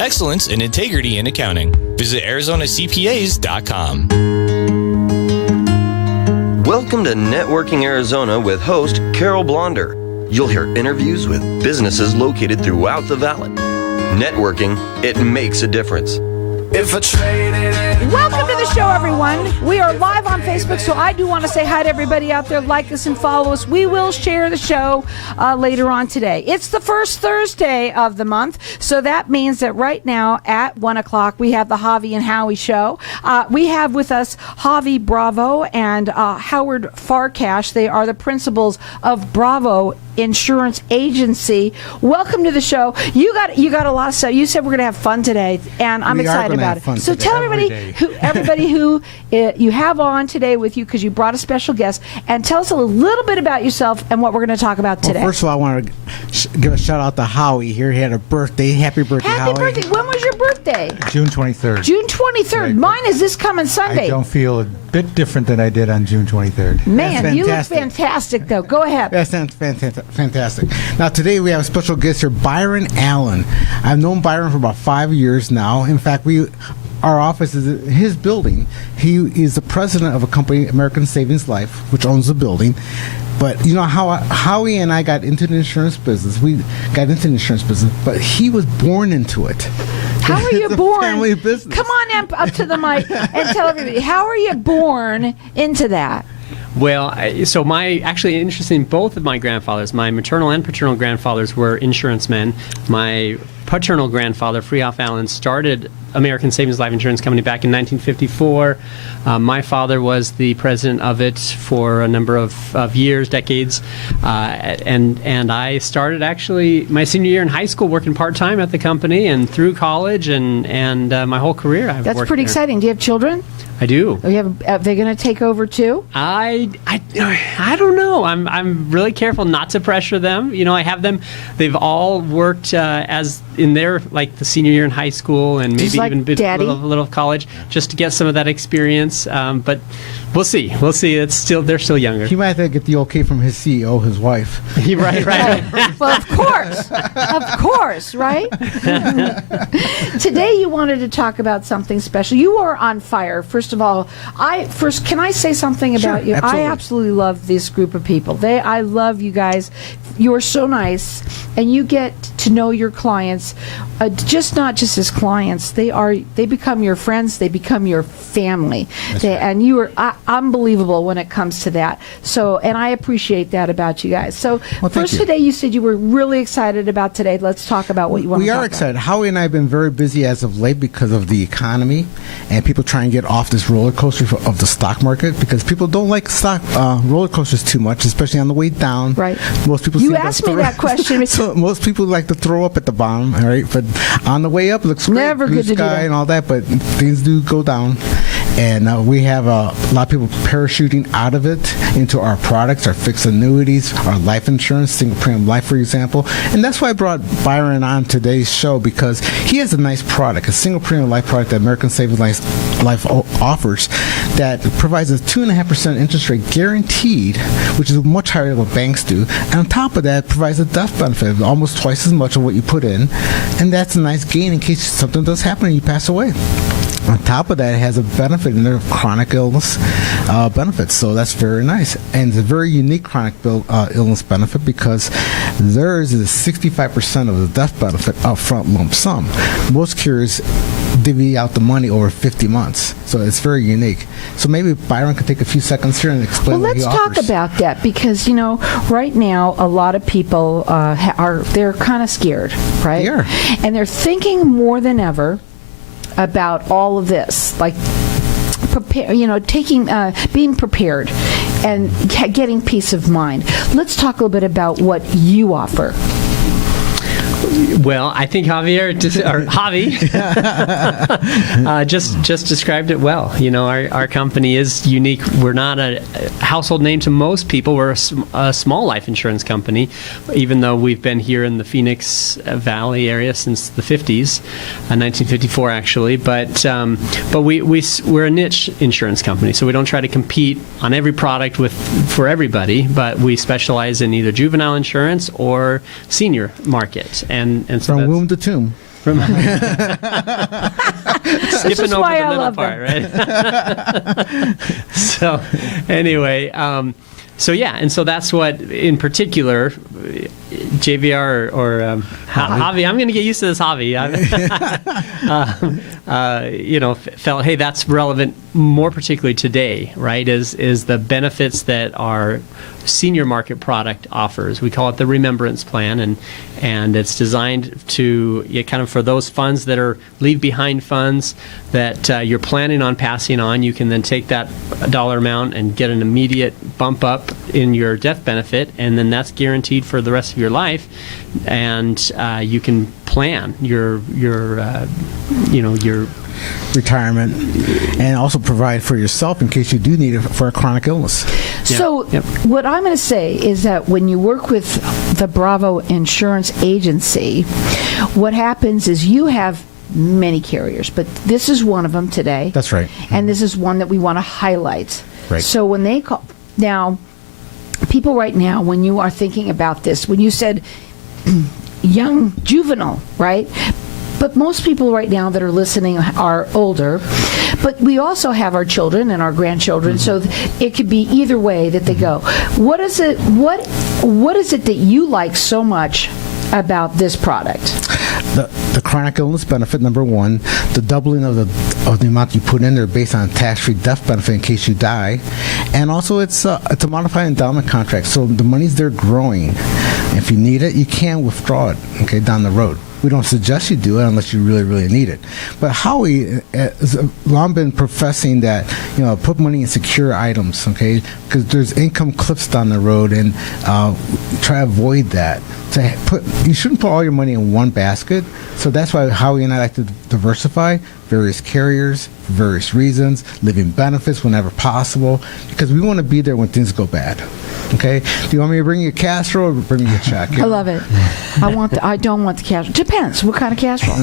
excellence and integrity in accounting. Visit ArizonaCPAs.com. Welcome to Networking Arizona with host Carol Blonder. You'll hear interviews with businesses located throughout the valley. Networking, it makes a difference. Welcome to the show, everyone. We are live on Facebook, so I do want to say hi to everybody out there. Like us and follow us. We will share the show later on today. It's the first Thursday of the month, so that means that right now at 1 o'clock we have the Havie and Howie show. We have with us Havie Bravo and Howard Farcash. They are the principals of Bravo Insurance Agency. Welcome to the show. You got a lot of stuff. You said we're going to have fun today, and I'm excited about it. So tell everybody who you have on today with you, because you brought a special guest, and tell us a little bit about yourself and what we're going to talk about today. Well, first of all, I want to give a shout out to Howie here. He had a birthday. Happy birthday, Howie. Happy birthday. When was your birthday? June 23rd. June 23rd. Right. Mine is this coming Sunday. I don't feel a bit different than I did on June 23rd. Man, you look fantastic, though. Go ahead. That sounds fantastic. Now, today we have a special guest here, Byron Allen. I've known Byron for about 5 years now. In fact, our office is in his building. He is the president of a company, American Savings Life, which owns the building. But you know how Howie and I got into the insurance business. We got into the insurance business, but he was born into it. How are you born? Family business. Come on up to the mic and tell everybody, how are you born into that? Well, so interesting, both of my grandfathers, my maternal and paternal grandfathers were insurance men. My paternal grandfather, Freehoff Allen, started American Savings Life Insurance Company back in 1954. My father was the president of it for a number of years, decades, and I started actually my senior year in high school working part-time at the company, and through college and my whole career I've worked there. That's pretty exciting. Do you have children? I do. Are they going to take over too? I don't know. I'm really careful not to pressure them. You know, I have them. They've all worked as in their the senior year in high school and maybe even a little college, just to get some of that experience. But we'll see. They're still younger. He might have to get the okay from his CEO, his wife. Right. Well, of course, right? Today you wanted to talk about something special. You are on fire. First of all, can I say something about you? Absolutely. I absolutely love this group of people. I love you guys. You're so nice, and you get to know your clients, not just as clients. They become your friends. They become your family. And you are unbelievable when it comes to that. So, and I appreciate that about you guys. So, first today you said you were really excited about today. Let's talk about what you want to talk about. We are excited. Howie and I have been very busy as of late because of the economy and people trying to get off this roller coaster of the stock market, because people don't like stock roller coasters too much, especially on the way down. Right. Most people. You asked me that question. So most people like to throw up at the bottom, all right? But on the way up, it looks great. Never blue good to do sky that. and all that, but things do go down. And we have a lot of people parachuting out of it into our products, our fixed annuities, our life insurance, single premium life, for example. And that's why I brought Byron on today's show, because he has a nice product, a single premium life product that American Savings Life offers that provides a 2.5% interest rate guaranteed, which is much higher than what banks do. And on top of that, provides a death benefit, almost twice as much of what you put in. And that's a nice gain in case something does happen and you pass away. On top of that, it has a benefit in their chronic illness benefits, so that's very nice. And it's a very unique chronic illness benefit, because theirs is 65% of the death benefit upfront lump sum. Most carriers divvy out the money over 50 months, so it's very unique. So maybe Byron could take a few seconds here and explain what he offers. Well, let's talk about that, because, right now a lot of people they're kind of scared, right? They are. And they're thinking more than ever about all of this, like being prepared and getting peace of mind. Let's talk a little bit about what you offer. Well, I think Havie just described it well. Our company is unique. We're not a household name to most people. We're a small life insurance company, even though we've been here in the Phoenix Valley area since the 50s, 1954 actually. But we're a niche insurance company, so we don't try to compete on every product for everybody. But we specialize in either juvenile insurance or senior market. And so from womb to tomb. Skipping over why the I middle love part, right? So anyway, so yeah, and so that's what, in particular, JVR or Havie. I'm going to get used to this Havie. Felt, hey, that's relevant more particularly today, right? Is the benefits that our senior market product offers. We call it the Remembrance Plan, and it's designed to kind of for those funds that are leave behind funds that you're planning on passing on. You can then take that dollar amount and get an immediate bump up in your death benefit, and then that's guaranteed for the rest of your life. And you can plan your retirement, and also provide for yourself in case you do need it for a chronic illness. So what I'm going to say is that when you work with the Bravo Insurance Agency, what happens is you have many carriers, but this is one of them today. That's right. And this is one that we want to highlight. Right. So when they call, now, people right now, when you are thinking about this, when you said young juvenile, right? But most people right now that are listening are older. But we also have our children and our grandchildren, so it could be either way that they go. What is it? What is it that you like so much about this product? The chronic illness benefit, number one, the doubling of the amount you put in there based on tax-free death benefit in case you die, and also it's a modified endowment contract, so the money's there growing. If you need it, you can withdraw it, down the road. We don't suggest you do it unless you really, really need it. But Howie has long been professing that, put money in secure items, because there's income cliffs down the road, and try to avoid that. You shouldn't put all your money in one basket. So that's why Howie and I like to diversify various carriers for various reasons, living benefits whenever possible, because we want to be there when things go bad. Okay. Do you want me to bring you a casserole or bring you a check? I love it. I don't want the casserole. Depends. What kind of casserole?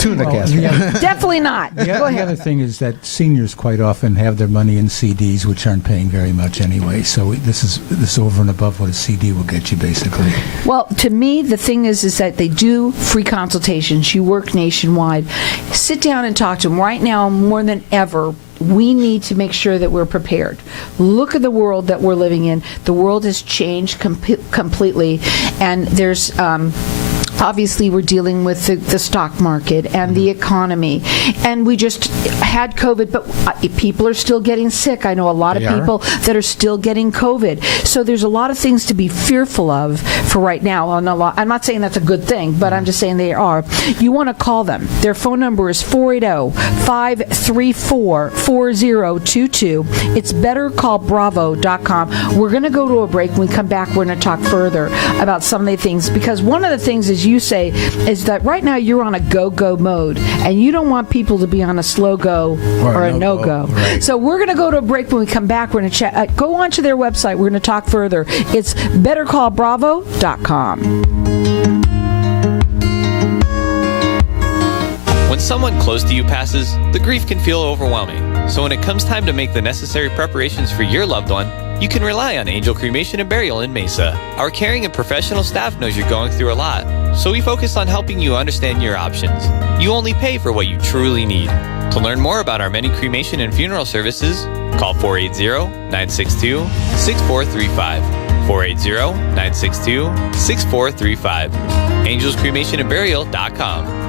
Tuna casserole. Definitely not. Go ahead. The other thing is that seniors quite often have their money in CDs, which aren't paying very much anyway. So this is over and above what a CD will get you, basically. Well, to me, the thing is that they do free consultations. You work nationwide. Sit down and talk to them. Right now, more than ever, we need to make sure that we're prepared. Look at the world that we're living in. The world has changed completely, and there's obviously we're dealing with the stock market and the economy, and we just had COVID, but people are still getting sick. I know a lot of people that are still getting COVID, so there's a lot of things to be fearful of for right now. I'm not saying that's a good thing, but I'm just saying they are. You want to call them. Their phone number is 480-534-4022. It's bettercallbravo.com. We're going to go to a break. When we come back, we're going to talk further about some of the things, because one of the things, as you say, is that right now you're on a go-go mode, and you don't want people to be on a slow go or a no-go. Right. So we're going to go to a break. When we come back, we're going to chat. Go onto their website. We're going to talk further. It's bettercallbravo.com. When someone close to you passes, the grief can feel overwhelming. So when it comes time to make the necessary preparations for your loved one, you can rely on Angel Cremation and Burial in Mesa. Our caring and professional staff knows you're going through a lot, so we focus on helping you understand your options. You only pay for what you truly need. To learn more about our many cremation and funeral services, call 480-962-6435. 480-962-6435. AngelsCremationandBurial.com.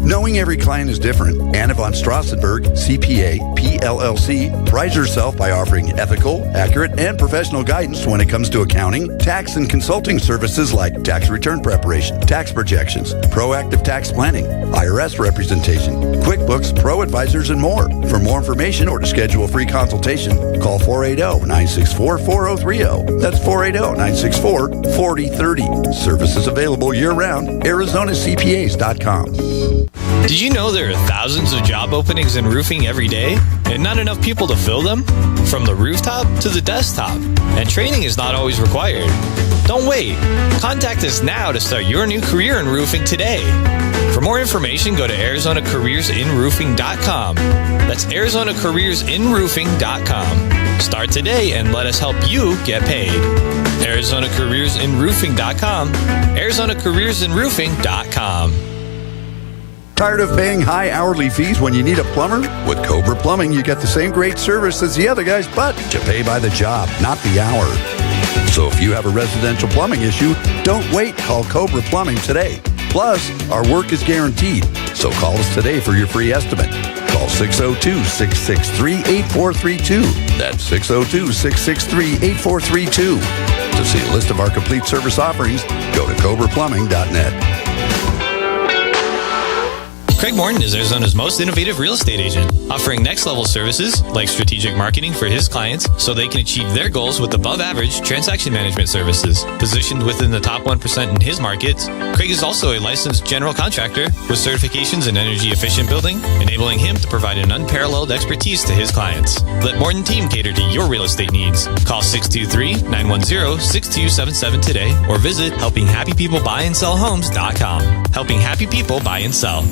Knowing every client is different, Anna von Strassenberg, CPA, PLLC, prides herself by offering ethical, accurate, and professional guidance when it comes to accounting, tax, and consulting services like tax return preparation, tax projections, proactive tax planning, IRS representation, QuickBooks, Pro Advisors, and more. For more information or to schedule a free consultation, call 480-964-4030. That's 480-964-4030. Services available year-round, ArizonaCPAs.com. Did you know there are thousands of job openings in roofing every day and not enough people to fill them? From the rooftop to the desktop. And training is not always required. Don't wait. Contact us now to start your new career in roofing today. For more information, go to ArizonaCareersInRoofing.com. That's ArizonaCareersInRoofing.com. Start today and let us help you get paid. ArizonaCareersInRoofing.com. ArizonaCareersInRoofing.com. Tired of paying high hourly fees when you need a plumber? With Cobra Plumbing, you get the same great service as the other guys, but you pay by the job, not the hour. So if you have a residential plumbing issue, don't wait. Call Cobra Plumbing today. Plus, our work is guaranteed. So call us today for your free estimate. Call 602-663-8432. That's 602-663-8432. To see a list of our complete service offerings, go to cobraplumbing.net. Craig Morton is Arizona's most innovative real estate agent, offering next-level services like strategic marketing for his clients so they can achieve their goals with above-average transaction management services. Positioned within the top 1% in his markets, Craig is also a licensed general contractor with certifications in energy-efficient building, enabling him to provide an unparalleled expertise to his clients. Let Morton team cater to your real estate needs. Call 623-910-6277 today or visit helpinghappypeoplebuyandsellhomes.com. Helping happy people buy and sell.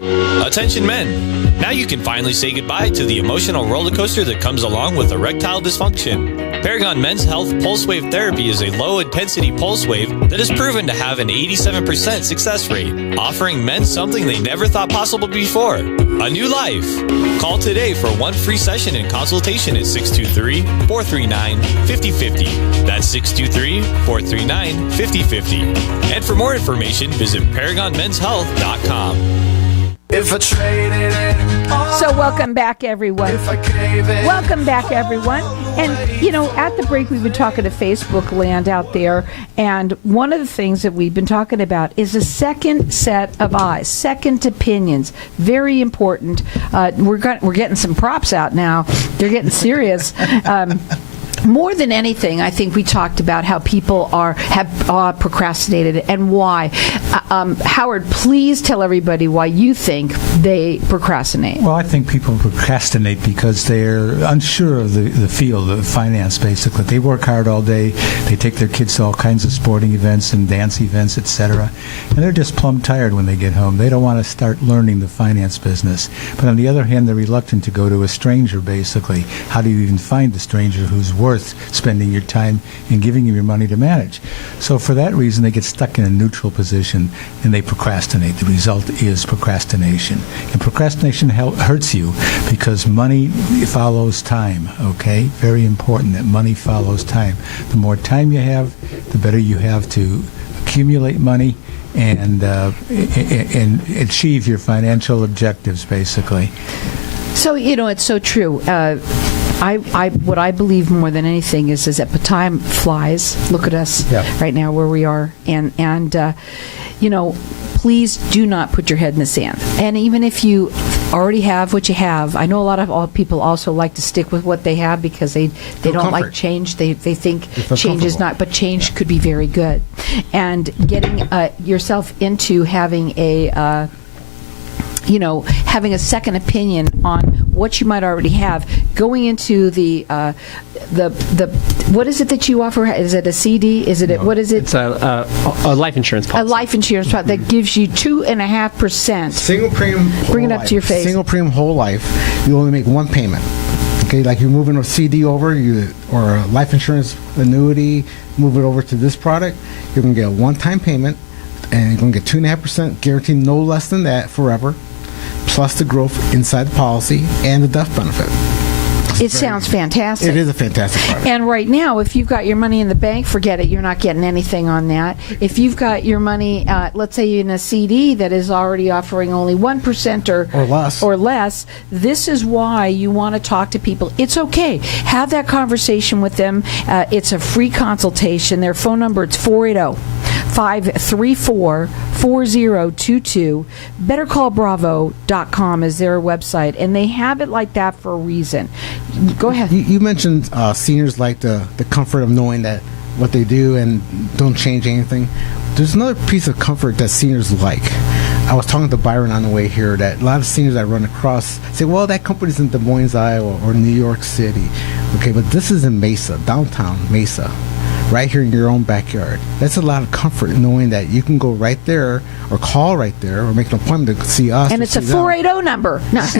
Attention men! Now you can finally say goodbye to the emotional roller coaster that comes along with erectile dysfunction. Paragon Men's Health Pulse Wave Therapy is a low-intensity pulse wave that is proven to have an 87% success rate, offering men something they never thought possible before, a new life. Call today for one free session and consultation at 623-439-5050. That's 623-439-5050. And for more information, visit ParagonMen'sHealth.com. If I traded it all, So welcome back, everyone. if I gave it, Welcome back, everyone. And, you know, at the break, we've been talking to Facebook land out there. And one of the things that we've been talking about is a second set of eyes, second opinions. Very important. We're getting some props out now. They're getting serious. More than anything, I think we talked about how people have procrastinated and why. Howard, please tell everybody why you think they procrastinate. Well, I think people procrastinate because they're unsure of the field of finance, basically. They work hard all day. They take their kids to all kinds of sporting events and dance events, etc. And they're just plumb tired when they get home. They don't want to start learning the finance business. But on the other hand, they're reluctant to go to a stranger, basically. How do you even find a stranger who's worth spending your time and giving you your money to manage? So for that reason, they get stuck in a neutral position and they procrastinate. The result is procrastination. And procrastination hurts you because money follows time, okay? Very important that money follows time. The more time you have, the better you have to accumulate money and achieve your financial objectives, basically. So, you know, it's so true. What I believe more than anything is that time flies. Look at us right now where we are. And you know, please do not put your head in the sand. And even if you already have what you have, I know a lot of people also like to stick with what they have because they don't like change. They think change is not, but change could be very good. And getting yourself into having a having a second opinion on what you might already have, going into the what is it that you offer? Is it a CD? Is it what is it? It's a life insurance policy. A life insurance policy that gives you 2.5%. Single premium. Bring it up to your face. Single premium whole life. You only make one payment. Okay, like you're moving a CD over, or a life insurance annuity, move it over to this product. You're gonna get a one-time payment, and you're gonna get 2.5% guaranteed, no less than that forever, plus the growth inside the policy and the death benefit. It sounds fantastic. It is a fantastic product. And right now, if you've got your money in the bank, forget it. You're not getting anything on that. If you've got your money, let's say in a CD that is already offering only 1% or less, this is why you want to talk to people. It's okay. Have that conversation with them. It's a free consultation. Their phone number, it's 480-534-4022. BetterCallBravo.com is their website, and they have it like that for a reason. Go ahead. You mentioned seniors like the comfort of knowing that what they do and don't change anything. There's another piece of comfort that seniors like. I was talking to Byron on the way here that a lot of seniors I run across say, well, that company's in Des Moines, Iowa, or New York City. Okay, but this is in Mesa, downtown Mesa, right here in your own backyard. That's a lot of comfort knowing that you can go right there or call right there or make an appointment to see us. And it's a 480 number. No. Not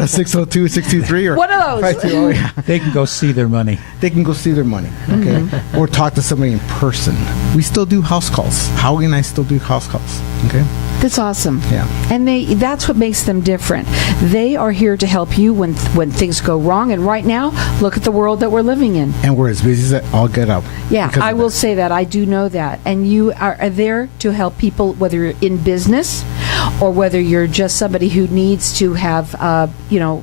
a 602-623 or one of those. 520. Yeah. They can go see their money. They can go see their money, okay? Or talk to somebody in person. We still do house calls. Howie and I still do house calls, okay? That's awesome. Yeah. And that's what makes them different. They are here to help you when things go wrong. And right now, look at the world that we're living in. And we're as busy as all get up. Yeah, because I of will that. say that. I do know that. And you are there to help people, whether you're in business or whether you're just somebody who needs to have,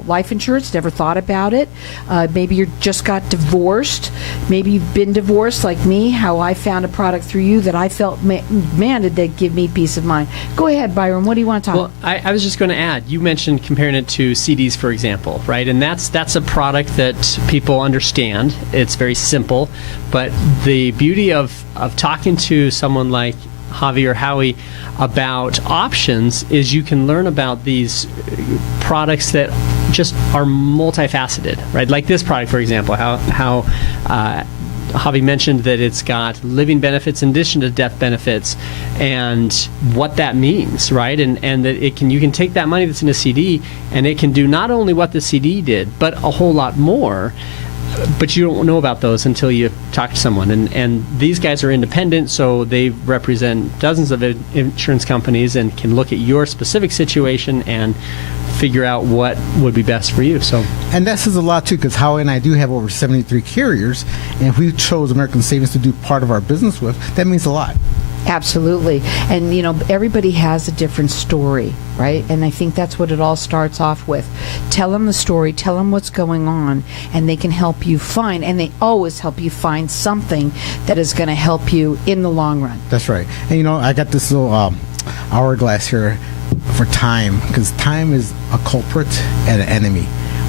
life insurance, never thought about it. Maybe you just got divorced. Maybe you've been divorced like me, how I found a product through you that I felt, man, did they give me peace of mind. Go ahead, Byron. What do you want to talk Well, I was just going to add, you mentioned comparing it to CDs, for example, right? And that's a product that people understand. It's very simple. But the beauty of talking to someone like Havie or Howie about options is you can learn about these products that just are multifaceted, right? Like this product, for example, how Havie mentioned that it's got living benefits in addition to death benefits, and what that means, right? And that you can take that money that's in a CD and it can do not only what the CD did, but a whole lot more. But you don't know about those until you talk to someone. And these guys are independent, so they represent dozens of insurance companies and can look at your specific situation and figure out what would be best for you. And that says a lot too, because Howie and I do have over 73 carriers, and if we chose American Savings to do part of our business with, that means a lot. Absolutely. And, everybody has a different story, right? And I think that's what it all starts off with. Tell them the story, tell them what's going on, and they can help you find, and they always help you find something that is going to help you in the long run. That's right. And, I got this little hourglass here for time, because time is a culprit and an enemy.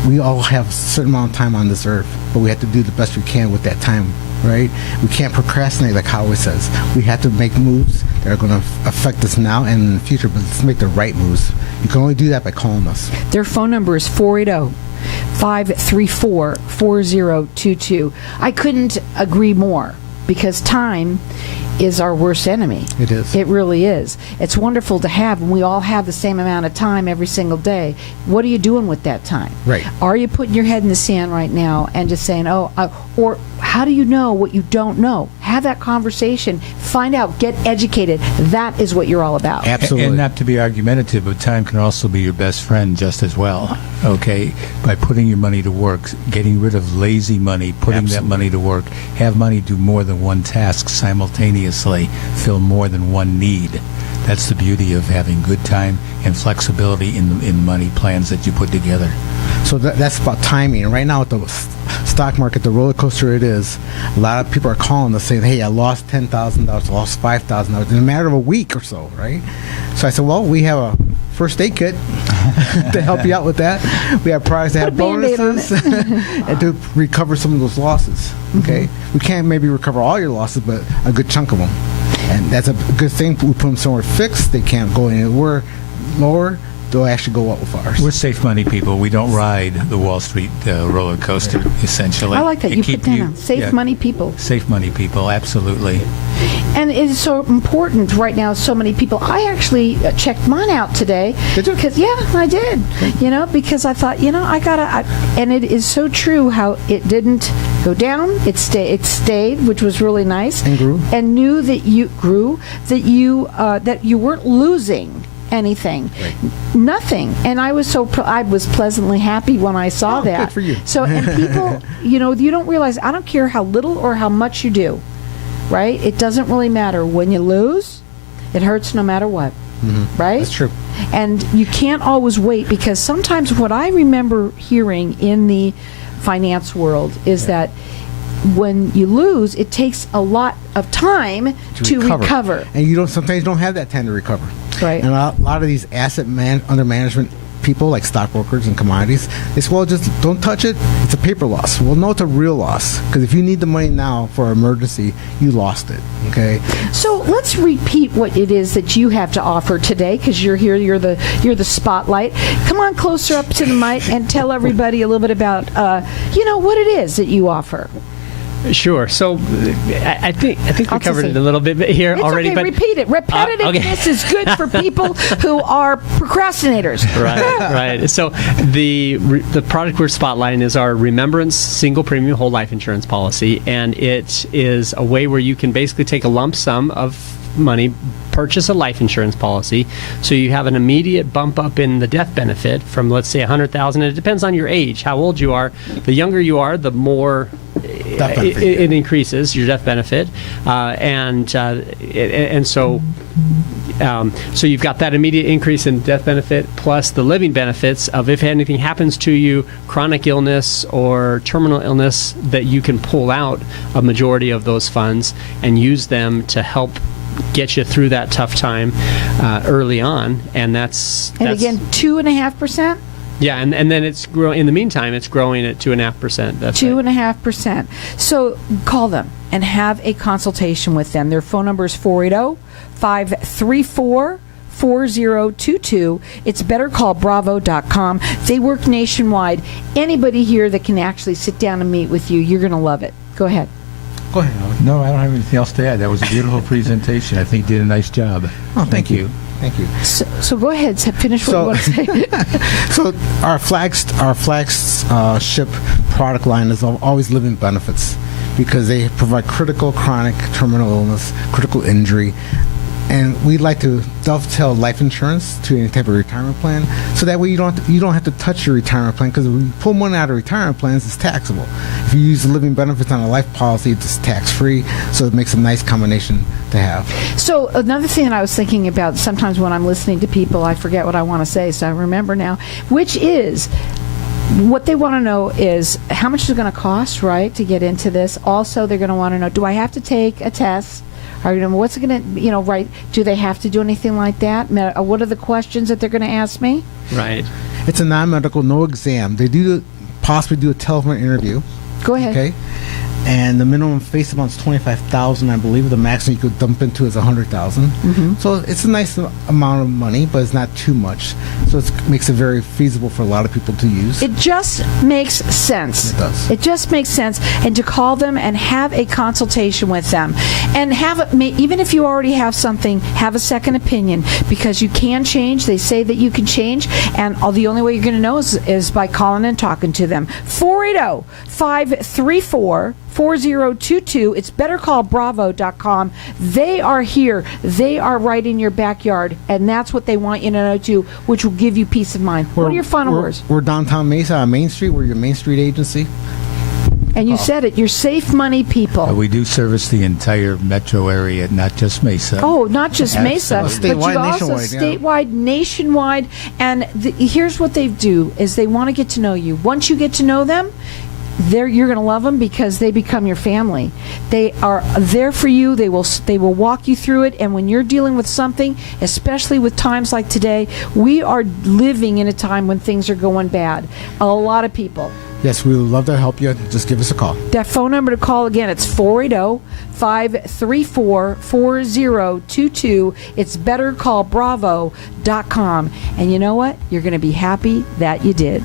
We all have a certain amount of time on this earth, but we have to do the best we can with that time. Right? We can't procrastinate like Howie says. We have to make moves that are going to affect us now and in the future, but let's make the right moves. You can only do that by calling us. Their phone number is 480-534-4022. I couldn't agree more, because time is our worst enemy. It is. It really is. It's wonderful to have, and we all have the same amount of time every single day. What are you doing with that time? Right. Are you putting your head in the sand right now and just saying, or how do you know what you don't know? Have that conversation. Find out. Get educated. That is what you're all about. Absolutely. And not to be argumentative, but time can also be your best friend just as well, okay? By putting your money to work, getting rid of lazy money, putting that money to work, have money do more than one task simultaneously, fill more than one need. That's the beauty of having good time and flexibility in money plans that you put together. So that's about timing. And right now, with the stock market, the roller coaster it is, a lot of people are calling us saying, hey, I lost $10,000, I lost $5,000 in a matter of a week or so, right? So I said, well, we have a first aid kit to help you out with that. We have products that have bonuses and to recover some of those losses, okay? We can't maybe recover all your losses, but a good chunk of them. And that's a good thing. We put them somewhere fixed. They can't go anywhere lower. They'll actually go up with ours. We're safe money people. We don't ride the Wall Street roller coaster, essentially. I like that. You put that on. Safe money people. Safe money people, absolutely. And it is so important right now. So many people. I actually checked mine out today. Did you? Yeah, I did. Because I thought, I gotta. And it is so true how it didn't go down. It stayed, which was really nice. And grew. And knew that you grew. That you weren't losing anything. Right. Nothing. And I was I was pleasantly happy when I saw that. Good for you. So, and people, you don't realize, I don't care how little or how much you do, right? It doesn't really matter. When you lose, it hurts no matter what, right? That's true. And you can't always wait, because sometimes what I remember hearing in the finance world is that when you lose, it takes a lot of time to recover. And sometimes you don't have that time to recover. Right. And a lot of these under management people, like stockbrokers and commodities, they say, well, just don't touch it. It's a paper loss. Well, no, it's a real loss. Because if you need the money now for an emergency, you lost it. Okay. So let's repeat what it is that you have to offer today, because you're here. You're the spotlight. Come on closer up to the mic and tell everybody a little bit about what it is that you offer. Sure. So I think we covered it a little bit here already. Okay, but repeat it. Repetitiveness is good for people who are procrastinators. Right. So the product we're spotlighting is our Remembrance Single Premium Whole Life Insurance Policy, and it is a way where you can basically take a lump sum of money, purchase a life insurance policy, so you have an immediate bump up in the death benefit from, let's say, $100,000. It depends on your age, how old you are. The younger you are, the more it increases your death benefit, and so you've got that immediate increase in death benefit plus the living benefits of if anything happens to you, chronic illness or terminal illness, that you can pull out a majority of those funds and use them to help get you through that tough time early on. And that's again 2.5%. Yeah, and then it's growing. In the meantime, it's growing at 2.5%. That's 2.5%. So call them and have a consultation with them. Their phone number is 480-534-4022. It's bettercallbravo.com. They work nationwide. Anybody here that can actually sit down and meet with you, you're going to love it. Go ahead. Go ahead. No, I don't have anything else to add. That was a beautiful presentation. I think you did a nice job. Oh, thank you. Thank you. So go ahead, finish what you want to say. So our flagship product line is always living benefits, because they provide critical, chronic, terminal illness, critical injury. And we'd like to dovetail life insurance to any type of retirement plan, so that way you don't have to touch your retirement plan, because when you pull money out of retirement plans, it's taxable. If you use the living benefits on a life policy, it's tax-free, so it makes a nice combination to have. So another thing that I was thinking about, sometimes when I'm listening to people, I forget what I want to say, so I remember now, which is what they want to know is how much is it going to cost, right, to get into this. Also, they're going to want to know, do I have to take a test? Or, what's it going to, right? Do they have to do anything like that? What are the questions that they're going to ask me? Right. It's a non-medical, no exam. They do possibly do a telephone interview. Go ahead. Okay. And the minimum face amount is $25,000, I believe. The maximum you could dump into is $100,000. Mm-hmm. So it's a nice amount of money, but it's not too much. So it makes it very feasible for a lot of people to use. It just makes sense. It does. It just makes sense. And to call them and have a consultation with them, and even if you already have something, have a second opinion, because you can change. They say that you can change, and the only way you're going to know is by calling and talking to them. 480-534-4022. It's bettercallbravo.com. They are here. They are right in your backyard, and that's what they want you to know too, which will give you peace of mind. What are your final words? We're downtown Mesa on Main Street. We're your Main Street agency. And you said it. You're safe money people. We do service the entire metro area, not just Mesa. Oh, not just Mesa, but you Statewide, also statewide, nationwide. And here's what they do: is they want to get to know you. Once you get to know them, you're going to love them, because they become your family. They are there for you. They will walk you through it. And when you're dealing with something, especially with times like today, we are living in a time when things are going bad. A lot of people. Yes, we would love to help you. Just give us a call. That phone number to call again, it's 480-534-4022. It's bettercallbravo.com. And you know what? You're going to be happy that you did.